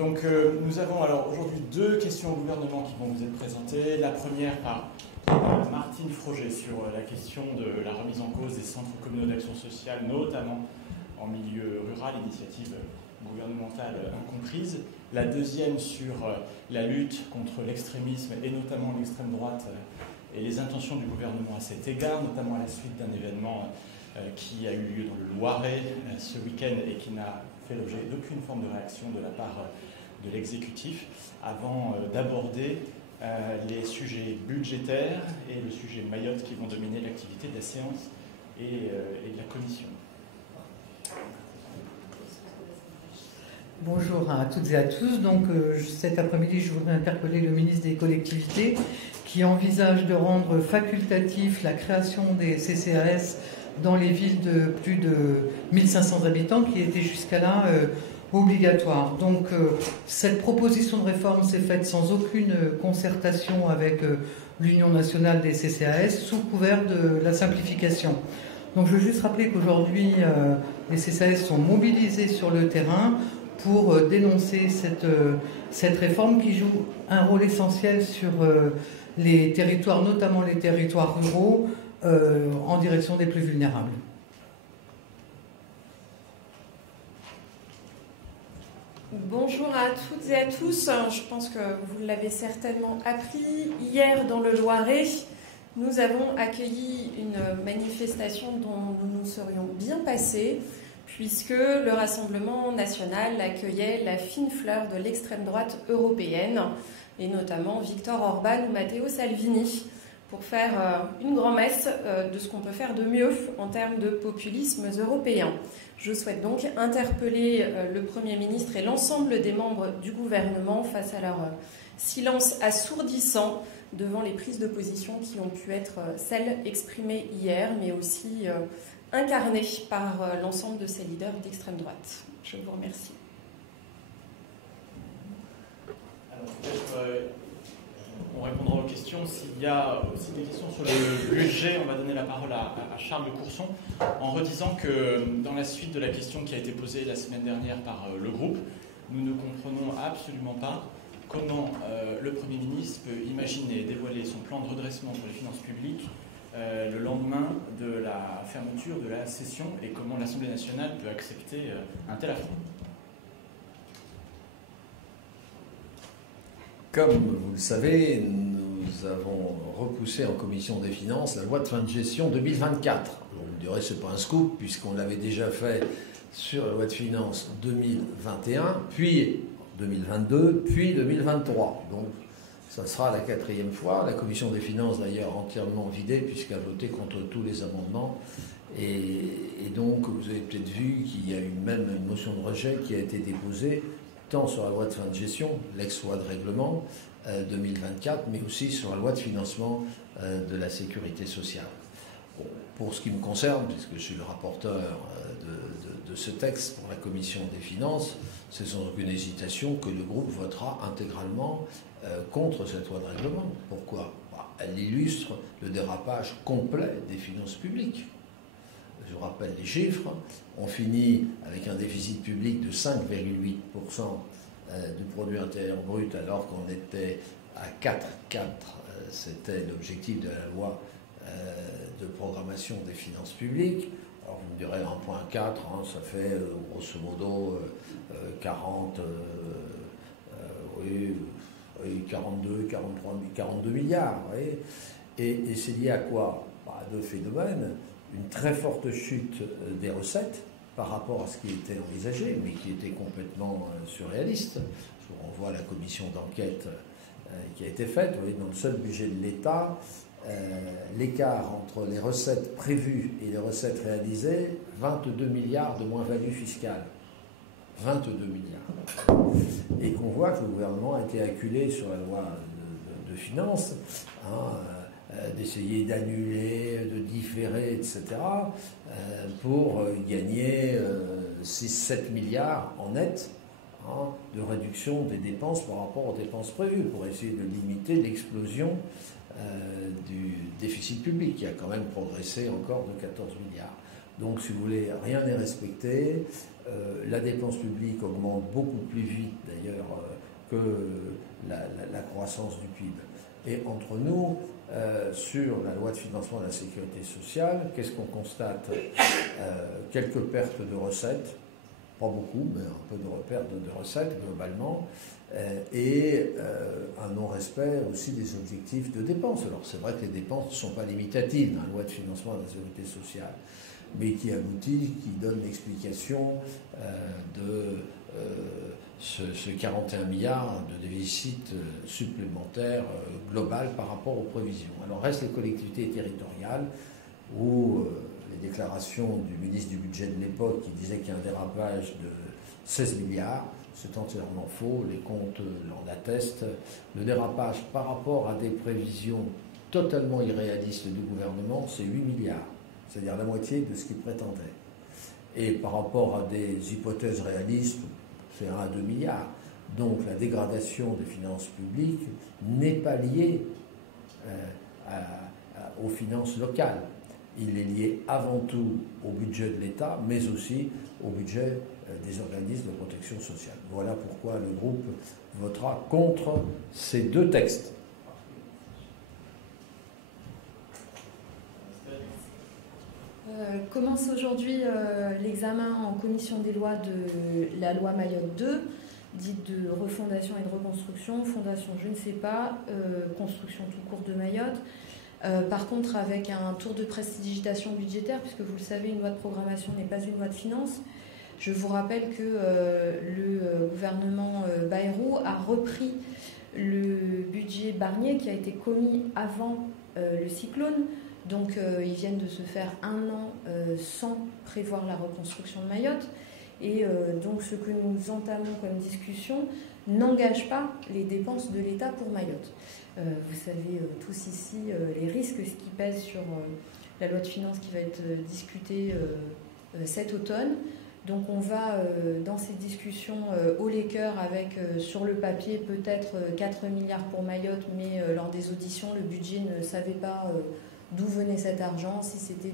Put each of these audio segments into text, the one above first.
Donc nous avons alors aujourd'hui deux questions au gouvernement qui vont vous être présentées. La première par Martine Froger sur la question de la remise en cause des centres communaux d'action sociale, notamment en milieu rural, initiative gouvernementale incomprise. La deuxième sur la lutte contre l'extrémisme et notamment l'extrême droite et les intentions du gouvernement à cet égard, notamment à la suite d'un événement qui a eu lieu dans le Loiret ce week-end et qui n'a fait l'objet d'aucune forme de réaction de la part de l'exécutif, avant d'aborder les sujets budgétaires et le sujet Mayotte qui vont dominer l'activité de la séance et de la commission. Bonjour à toutes et à tous. Donc, cet après-midi, je voudrais interpeller le ministre des collectivités qui envisage de rendre facultatif la création des CCAS dans les villes de plus de 1500 habitants qui étaient jusqu'à là obligatoire. Donc cette proposition de réforme s'est faite sans aucune concertation avec l'Union nationale des CCAS sous couvert de la simplification. Donc je veux juste rappeler qu'aujourd'hui les CCAS sont mobilisés sur le terrain pour dénoncer cette réforme qui joue un rôle essentiel sur les territoires, notamment les territoires ruraux, en direction des plus vulnérables. Bonjour à toutes et à tous. Je pense que vous l'avez certainement appris. Hier, dans le Loiret, nous avons accueilli une manifestation dont nous nous serions bien passés, puisque le Rassemblement national accueillait la fine fleur de l'extrême droite européenne, et notamment Viktor Orban ou Matteo Salvini, pour faire une grand-messe de ce qu'on peut faire de mieux en termes de populismes européens. Je souhaite donc interpeller le Premier ministre et l'ensemble des membres du gouvernement face à leur silence assourdissant devant les prises de position qui ont pu être celles exprimées hier, mais aussi incarnées par l'ensemble de ces leaders d'extrême droite. Je vous remercie. Alors peut-être on répondra aux questions. S'il y a aussi des questions sur le budget, on va donner la parole à Charles de Courson, en redisant que dans la suite de la question qui a été posée la semaine dernière par le groupe, nous ne comprenons absolument pas comment le Premier ministre peut imaginer dévoiler son plan de redressement pour les finances publiques le lendemain de la fermeture de la session et comment l'Assemblée nationale peut accepter un tel affront. Comme vous le savez, nous avons repoussé en commission des finances la loi de fin de gestion 2024. Vous me direz, ce n'est pas un scoop, puisqu'on l'avait déjà fait sur la loi de finances 2021, puis 2022, puis 2023. Donc, ça sera la quatrième fois. La commission des finances, d'ailleurs, entièrement vidée, puisqu'elle a voté contre tous les amendements. Et donc, vous avez peut-être vu qu'il y a eu même une motion de rejet qui a été déposée tant sur la loi de fin de gestion, l'ex-loi de règlement 2024, mais aussi sur la loi de financement de la sécurité sociale. Bon, pour ce qui me concerne, puisque je suis le rapporteur de ce texte pour la commission des finances, c'est sans aucune hésitation que le groupe votera intégralement contre cette loi de règlement. Pourquoi ? Elle illustre le dérapage complet des finances publiques. Je vous rappelle les chiffres. On finit avec un déficit public de 5,8% du produit intérieur brut, alors qu'on était à 4,4%. C'était l'objectif de la loi de programmation des finances publiques. Alors vous me direz 1,4, ça fait grosso modo 42 milliards. Et c'est lié à quoi ? À deux phénomènes. Une très forte chute des recettes par rapport à ce qui était envisagé, mais qui était complètement surréaliste. Je vous renvoie à la commission d'enquête qui a été faite. Vous voyez, dans le seul budget de l'État, l'écart entre les recettes prévues et les recettes réalisées, 22 milliards de moins-value fiscale. 22 milliards. Et qu'on voit que le gouvernement a été acculé sur la loi de finances, d'essayer d'annuler, de différer, etc., pour gagner 6-7 milliards en net de réduction des dépenses par rapport aux dépenses prévues, pour essayer de limiter l'explosion du déficit public, qui a quand même progressé encore de 14 milliards. Donc, si vous voulez, rien n'est respecté. La dépense publique augmente beaucoup plus vite, d'ailleurs, que la croissance du PIB. Et entre nous, sur la loi de financement de la sécurité sociale, qu'est-ce qu'on constate? Quelques pertes de recettes, pas beaucoup, mais un peu de perte de recettes globalement, et un non-respect aussi des objectifs de dépenses. Alors c'est vrai que les dépenses ne sont pas limitatives dans la loi de financement de la sécurité sociale, mais qui aboutit, qui donne l'explication de ce 41 milliards de déficit supplémentaire global par rapport aux prévisions. Alors restent les collectivités territoriales où les déclarations du ministre du budget de l'époque qui disait qu'il y a un dérapage de 16 milliards, c'est entièrement faux, les comptes l'en attestent. Le dérapage par rapport à des prévisions totalement irréalistes du gouvernement, c'est 8 milliards, c'est-à-dire la moitié de ce qu'il prétendait. Et par rapport à des hypothèses réalistes, c'est 1 à 2 milliards. Donc la dégradation des finances publiques n'est pas liée aux finances locales. Il est lié avant tout au budget de l'État, mais aussi au budget des organismes de protection sociale. Voilà pourquoi le groupe votera contre ces deux textes. Commence aujourd'hui l'examen en commission des lois de la loi Mayotte 2, dite de refondation et de reconstruction, fondation je ne sais pas, construction tout court de Mayotte. Par contre, avec un tour de prestidigitation budgétaire, puisque vous le savez, une loi de programmation n'est pas une loi de finances. Je vous rappelle que le gouvernement Bayrou a repris le budget Barnier qui a été commis avant le cyclone. Donc ils viennent de se faire 1 an sans prévoir la reconstruction de Mayotte. Et donc ce que nous entamons comme discussion n'engage pas les dépenses de l'État pour Mayotte. Vous savez tous ici les risques qui pèsent sur la loi de finances qui va être discutée cet automne. Donc on va dans ces discussions haut les cœurs avec sur le papier peut-être 4 milliards pour Mayotte, mais lors des auditions le budget ne savait pas d'où venait cet argent, si c'était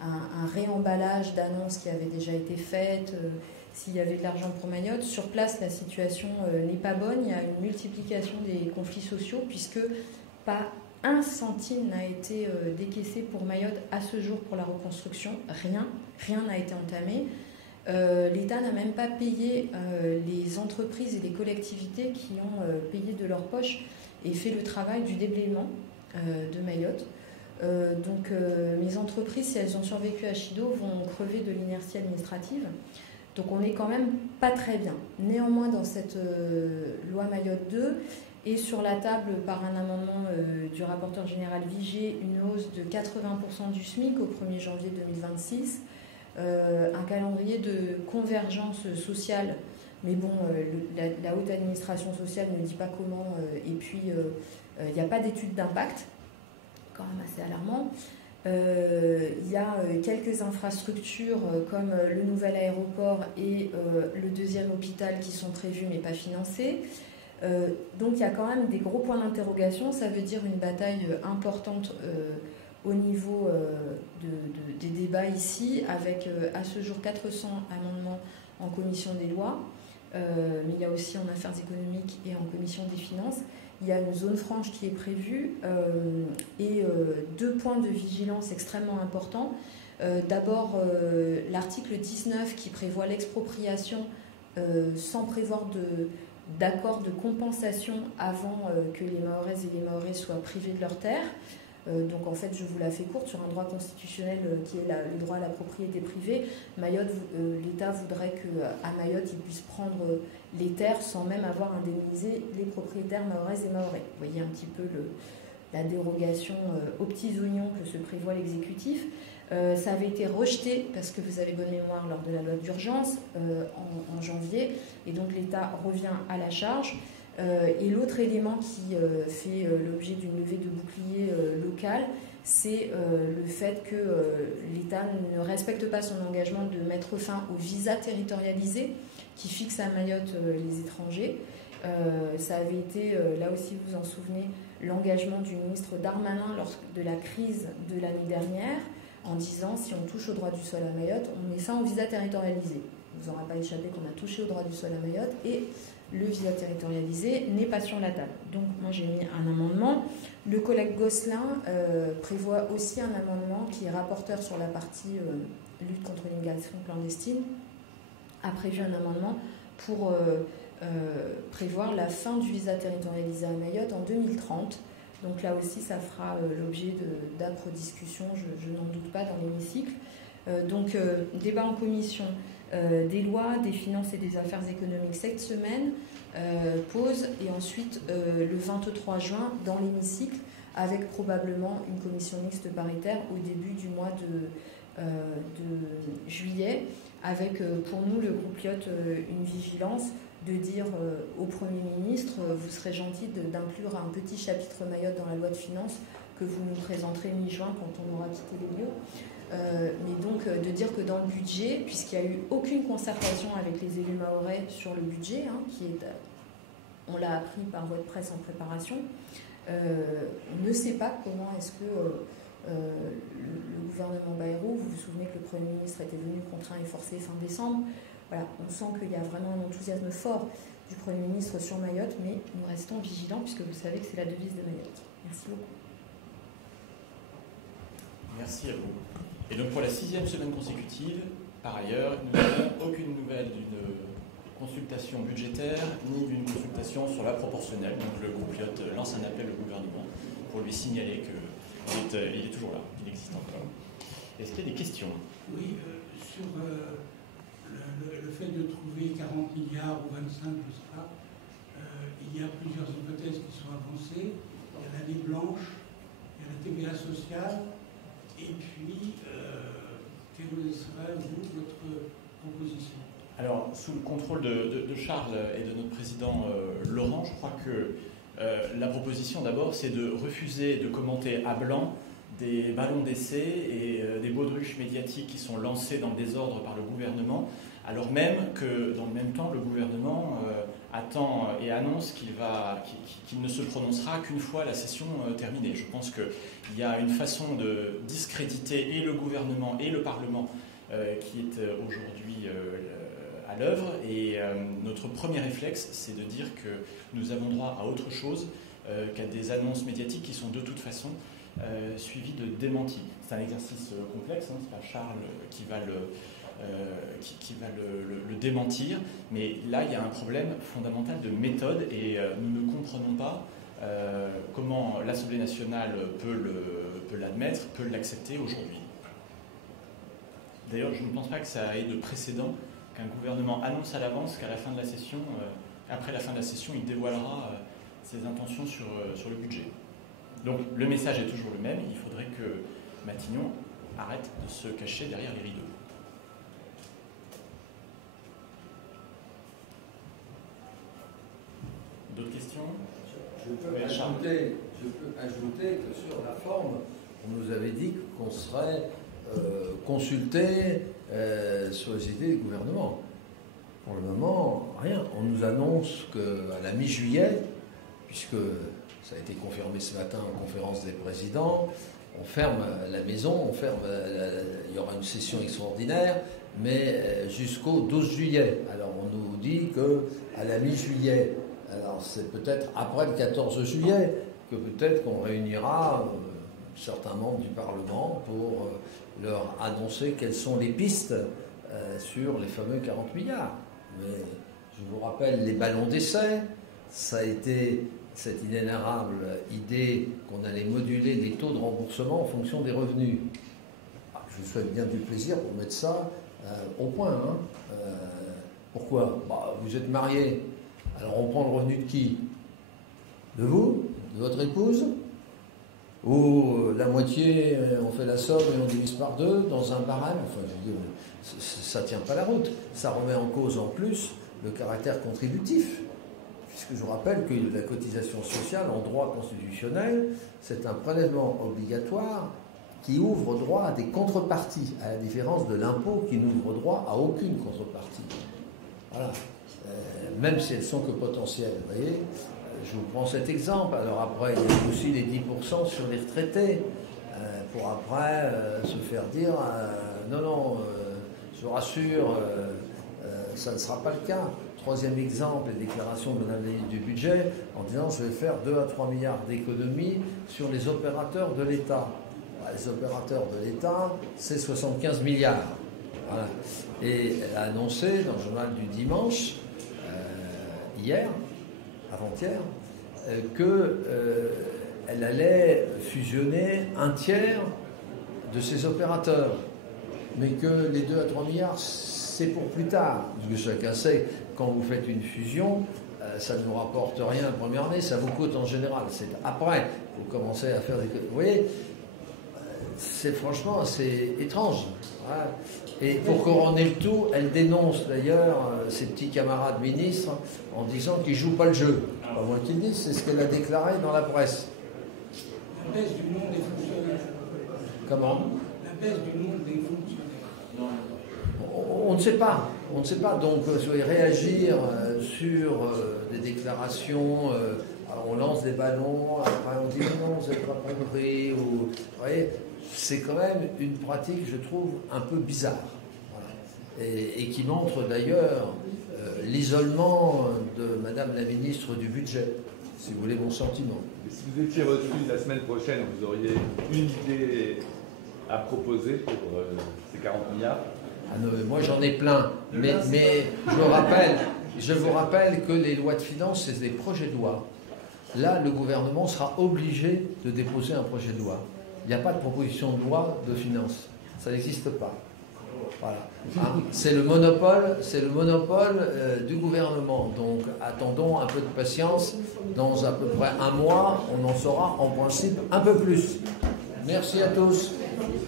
un réemballage d'annonces qui avait déjà été faites, s'il y avait de l'argent pour Mayotte. Sur place, la situation n'est pas bonne. Il y a une multiplication des conflits sociaux puisque pas 1 centime n'a été décaissé pour Mayotte à ce jour pour la reconstruction. Rien n'a été entamé. L'État n'a même pas payé les entreprises et les collectivités qui ont payé de leur poche et fait le travail du déblaiement de Mayotte. Donc mes entreprises, si elles ont survécu à Chido, vont crever de l'inertie administrative. Donc on n'est quand même pas très bien. Néanmoins, dans cette loi Mayotte 2, et sur la table par un amendement du rapporteur général Vigier, une hausse de 80% du SMIC au 1er janvier 2026, un calendrier de convergence sociale, mais bon, la haute administration sociale ne dit pas comment, et puis il n'y a pas d'étude d'impact, quand même assez alarmant. Il y a quelques infrastructures comme le nouvel aéroport et le 2e hôpital qui sont prévus mais pas financés. Donc il y a quand même des gros points d'interrogation. Ça veut dire une bataille importante au niveau des débats ici, avec à ce jour 400 amendements en commission des lois, mais il y a aussi en affaires économiques et en commission des finances. Il y a une zone franche qui est prévue et 2 points de vigilance extrêmement importants. D'abord, l'article 19 qui prévoit l'expropriation sans prévoir d'accord de compensation avant que les Mahoraises et les Mahorais soient privés de leurs terres. Donc en fait, je vous la fais courte, sur un droit constitutionnel qui est le droit à la propriété privée. L'État voudrait qu'à Mayotte, il puisse prendre les terres sans même avoir indemnisé les propriétaires mahoraises et mahorais. Vous voyez un petit peu la dérogation aux petits oignons que se prévoit l'exécutif. Ça avait été rejeté, parce que vous avez bonne mémoire, lors de la loi d'urgence en janvier, et donc l'État revient à la charge. Et l'autre élément qui fait l'objet d'une levée de bouclier locale, c'est le fait que l'État ne respecte pas son engagement de mettre fin au visa territorialisé qui fixe à Mayotte les étrangers. Ça avait été, là aussi vous en souvenez, l'engagement du ministre Darmanin lors de la crise de l'année dernière, en disant si on touche au droit du sol à Mayotte, on met ça en visa territorialisé. Il ne vous aura pas échappé qu'on a touché au droit du sol à Mayotte et le visa territorialisé n'est pas sur la table. Donc moi j'ai mis un amendement. Le collègue Gosselin prévoit aussi un amendement qui est rapporteur sur la partie lutte contre l'immigration clandestine, a prévu un amendement pour prévoir la fin du visa territorialisé à Mayotte en 2030. Donc là aussi, ça fera l'objet d'âpres discussions, je n'en doute pas, dans l'hémicycle. Donc, débat en commission des lois, des finances et des affaires économiques cette semaine, pause, et ensuite le 23 juin dans l'hémicycle, avec probablement une commission mixte paritaire au début du mois de juillet, avec pour nous, le groupe Lyotte, une vigilance de dire au Premier ministre, vous serez gentil d'inclure un petit chapitre Mayotte dans la loi de finances que vous nous présenterez mi-juin quand on aura quitté les lieux. Mais donc de dire que dans le budget, puisqu'il n'y a eu aucune concertation avec les élus mahorais sur le budget, on l'a appris par voie de presse en préparation, on ne sait pas comment est-ce que le gouvernement Bayrou, vous vous souvenez que le Premier ministre était venu contraint et forcé fin décembre. Voilà, on sent qu'il y a vraiment un enthousiasme fort du Premier ministre sur Mayotte, mais nous restons vigilants puisque vous savez que c'est la devise de Mayotte. Merci beaucoup. Merci à vous. Et donc pour la 6e semaine consécutive, par ailleurs, nous n'avons aucune nouvelle d'une consultation budgétaire ni d'une consultation sur la proportionnelle. Donc le groupe Lyotte lance un appel au gouvernement pour lui signaler qu'il est toujours là, il existe encore. Est-ce qu'il y a des questions? Oui, sur le fait de trouver 40 milliards ou 25, je ne sais pas, il y a plusieurs hypothèses qui sont avancées. Il y a l'année blanche, il y a la TVA sociale, et puis, quelle serait, vous, votre proposition? Alors, sous le contrôle de Charles et de notre président Laurent, je crois que la proposition d'abord, c'est de refuser de commenter à blanc des ballons d'essai et des baudruches médiatiques qui sont lancés dans le désordre par le gouvernement, alors même que, dans le même temps, le gouvernement attend et annonce qu'il ne se prononcera qu'une fois la session terminée. Je pense qu'il y a une façon de discréditer et le gouvernement et le Parlement qui est aujourd'hui à l'œuvre. Et notre premier réflexe, c'est de dire que nous avons droit à autre chose qu'à des annonces médiatiques qui sont de toute façon suivies de démentis. C'est un exercice complexe, hein, c'est pas Charles qui va le démentir, mais là il y a un problème fondamental de méthode et nous ne comprenons pas comment l'Assemblée nationale peut l'admettre, peut l'accepter aujourd'hui. D'ailleurs, je ne pense pas que ça ait de précédent qu'un gouvernement annonce à l'avance qu'à la fin de la session, après la fin de la session, il dévoilera ses intentions sur le budget. Donc le message est toujours le même, il faudrait que Matignon arrête de se cacher derrière les rideaux. D'autres questions? Je peux ajouter que sur la forme, on nous avait dit qu'on serait consulté sur les idées du gouvernement. Pour le moment, rien. On nous annonce qu'à la mi-juillet, puisque ça a été confirmé ce matin en conférence des présidents, on ferme la maison, il y aura une session extraordinaire, mais jusqu'au 12 juillet. Alors on nous dit qu'à la mi-juillet, alors c'est peut-être après le 14 juillet, que peut-être qu'on réunira certains membres du Parlement pour leur annoncer quelles sont les pistes sur les fameux 40 milliards. Mais je vous rappelle les ballons d'essai, ça a été cette inénarrable idée qu'on allait moduler les taux de remboursement en fonction des revenus. Je vous souhaite bien du plaisir pour mettre ça au point. Hein. Pourquoi? Vous êtes mariés, alors on prend le revenu de qui? De vous? De votre épouse? Ou la moitié, on fait la somme et on divise par deux dans un barème? Enfin, je veux dire, ça ne tient pas la route. Ça remet en cause en plus le caractère contributif. Puisque je vous rappelle que la cotisation sociale en droit constitutionnel, c'est un prélèvement obligatoire qui ouvre droit à des contreparties, à la différence de l'impôt qui n'ouvre droit à aucune contrepartie. Voilà. Même si elles sont que potentielles. Vous voyez, je vous prends cet exemple. Alors après, il y a aussi les 10% sur les retraités. pour après se faire dire non, je vous rassure, ça ne sera pas le cas. Troisième exemple, les déclarations de Mme la ministre du Budget en disant je vais faire 2 à 3 milliards d'économies sur les opérateurs de l'État. Les opérateurs de l'État, c'est 75 milliards. Voilà. Et elle a annoncé dans le journal du dimanche, hier, avant-hier, qu'elle allait fusionner un tiers de ces opérateurs. Mais que les 2 à 3 milliards, c'est pour plus tard. Parce que chacun sait, quand vous faites une fusion, ça ne vous rapporte rien la première année, ça vous coûte en général. C'est après, vous commencez à faire des... Vous voyez, franchement, c'est étrange. Voilà. Et pour couronner le tout, elle dénonce d'ailleurs ses petits camarades ministres en disant qu'ils ne jouent pas le jeu. Pas moi qui le dis, c'est ce qu'elle a déclaré dans la presse. La baisse du nombre des fonctionnaires. Comment ? La baisse du nombre des fonctionnaires. On ne sait pas. On ne sait pas. Donc, réagir sur des déclarations, on lance des ballons, après on dit non, vous n'avez pas compris. Vous voyez, c'est quand même une pratique, je trouve, un peu bizarre. Voilà. Et qui montre d'ailleurs l'isolement de Madame la ministre du Budget, si vous voulez mon sentiment. Si vous étiez reçu la semaine prochaine, vous auriez une idée à proposer pour ces 40 milliards? Ah non, moi j'en ai plein, mais je vous rappelle que les lois de finances, c'est des projets de loi. Là, le gouvernement sera obligé de déposer un projet de loi. Il n'y a pas de proposition de loi de finances. Ça n'existe pas. Voilà. C'est le monopole du gouvernement. Donc attendons un peu de patience. Dans à peu près un mois, on en saura en principe un peu plus. Merci à tous.